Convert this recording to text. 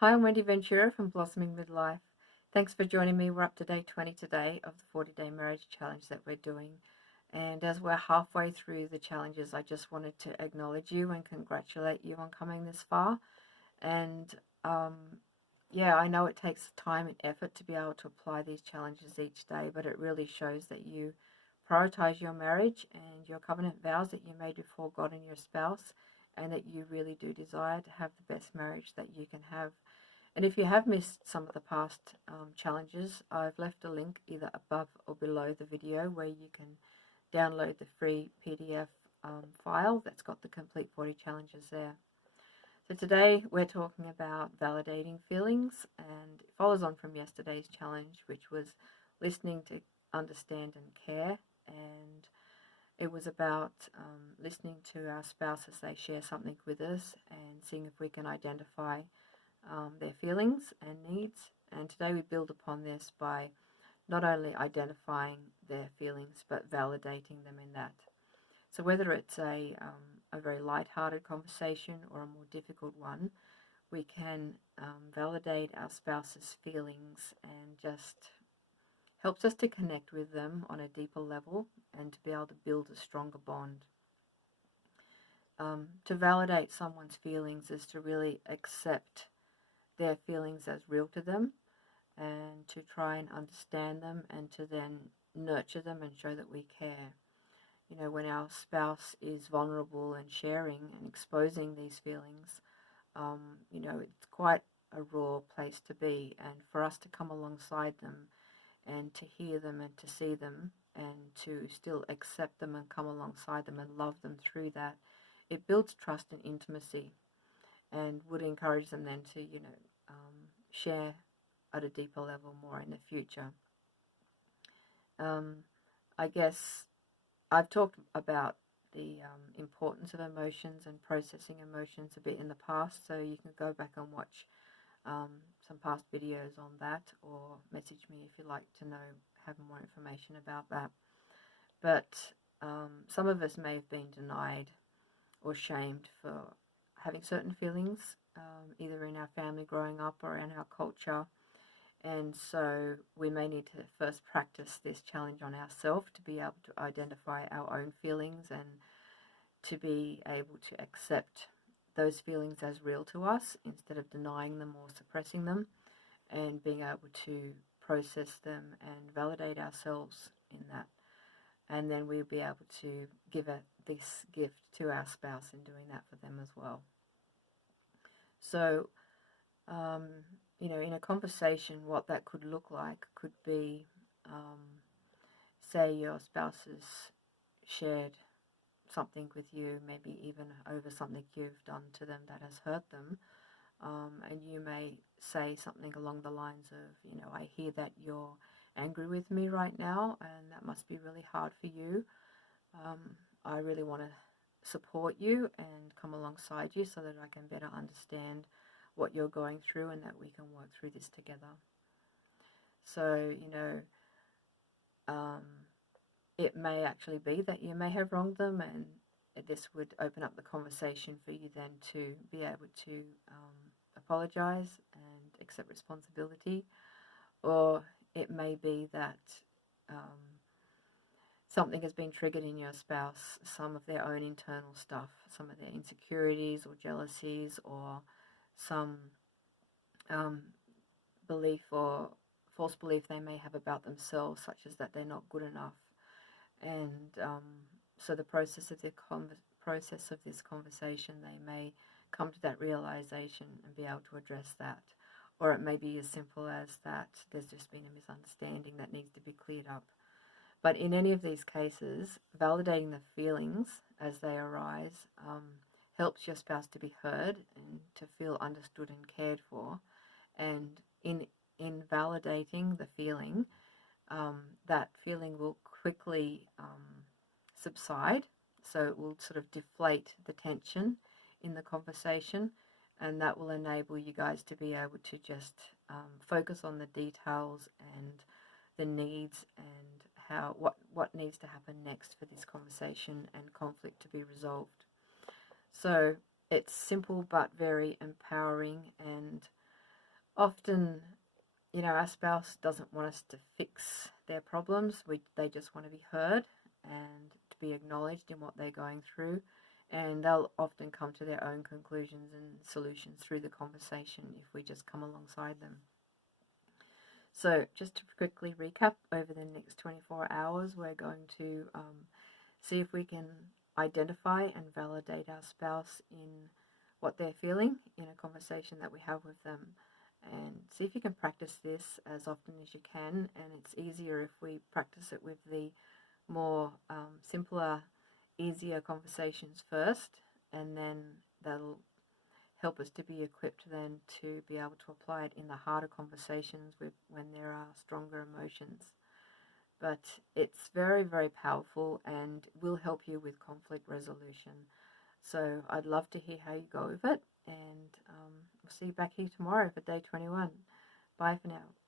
Hi, I'm Wendy Ventura from Blossoming Midlife. Thanks for joining me. We're up to day 20 today of the 40-day marriage challenge that we're doing. And as we're halfway through the challenges, I just wanted to acknowledge you and congratulate you on coming this far. And um, yeah, I know it takes time and effort to be able to apply these challenges each day, but it really shows that you prioritize your marriage and your covenant vows that you made before God and your spouse, and that you really do desire to have the best marriage that you can have. And if you have missed some of the past challenges, I've left a link either above or below the video where you can download the free PDF file that's got the complete 40 challenges there. So today we're talking about validating feelings, and it follows on from yesterday's challenge, which was listening to understand and care. And it was about listening to our spouse as they share something with us and seeing if we can identify their feelings and needs. And today we build upon this by not only identifying their feelings but validating them in that. So whether it's a very light-hearted conversation or a more difficult one, we can validate our spouse's feelings, and just helps us to connect with them on a deeper level and to be able to build a stronger bond. To validate someone's feelings is to really accept their feelings as real to them, and to try and understand them, and to then nurture them and show that we care. You know, when our spouse is vulnerable and sharing and exposing these feelings, it's quite a raw place to be. And for us to come alongside them and to hear them and to see them and to still accept them and come alongside them and love them through that, it builds trust and intimacy, and would encourage them then to, share at a deeper level more in the future. Um, I guess I've talked about the importance of emotions and processing emotions a bit in the past, so you can go back and watch um, some past videos on that, or message me if you'd like to know, have more information about that. But some of us may have been denied or shamed for having certain feelings, either in our family growing up or in our culture. And so we may need to first practice this challenge on ourselves to be able to identify our own feelings and to be able to accept those feelings as real to us instead of denying them or suppressing them, and being able to process them and validate ourselves in that. And then we'll be able to give this gift to our spouse in doing that for them as well. So, um, in a conversation, what that could look like could be, say your spouse has shared something with you, maybe even over something you've done to them that has hurt them, and you may say something along the lines of, I hear that you're angry with me right now, and that must be really hard for you. I really want to support you and come alongside you so that I can better understand what you're going through and that we can work through this together. So, um, it may actually be that you may have wronged them, and this would open up the conversation for you then to be able to apologise and accept responsibility. Or it may be that something has been triggered in your spouse, some of their own internal stuff, some of their insecurities or jealousies, or some belief or false belief they may have about themselves, such as that they're not good enough. And so the process of this conversation, they may come to that realization and be able to address that. Or it may be as simple as that there's just been a misunderstanding that needs to be cleared up. But in any of these cases, validating the feelings as they arise helps your spouse to be heard and to feel understood and cared for. And in validating the feeling, that feeling will quickly subside. So it will sort of deflate the tension in the conversation, and that will enable you guys to be able to just focus on the details and the needs, and what needs to happen next for this conversation and conflict to be resolved. So it's simple but very empowering, and Often, our spouse doesn't want us to fix their problems. They just want to be heard and to be acknowledged in what they're going through. And they'll often come to their own conclusions and solutions through the conversation if we just come alongside them. So just to quickly recap, over the next 24 hours, we're going to see if we can identify and validate our spouse in what they're feeling in a conversation that we have with them, and see if you can practice this as often as you can. And it's easier if we practice it with the more simpler, easier conversations first, and then that'll help us to be equipped then to be able to apply it in the harder conversations when there are stronger emotions. But it's very, very powerful and will help you with conflict resolution. So I'd love to hear how you go with it, and we'll see you back here tomorrow for day 21. Bye for now.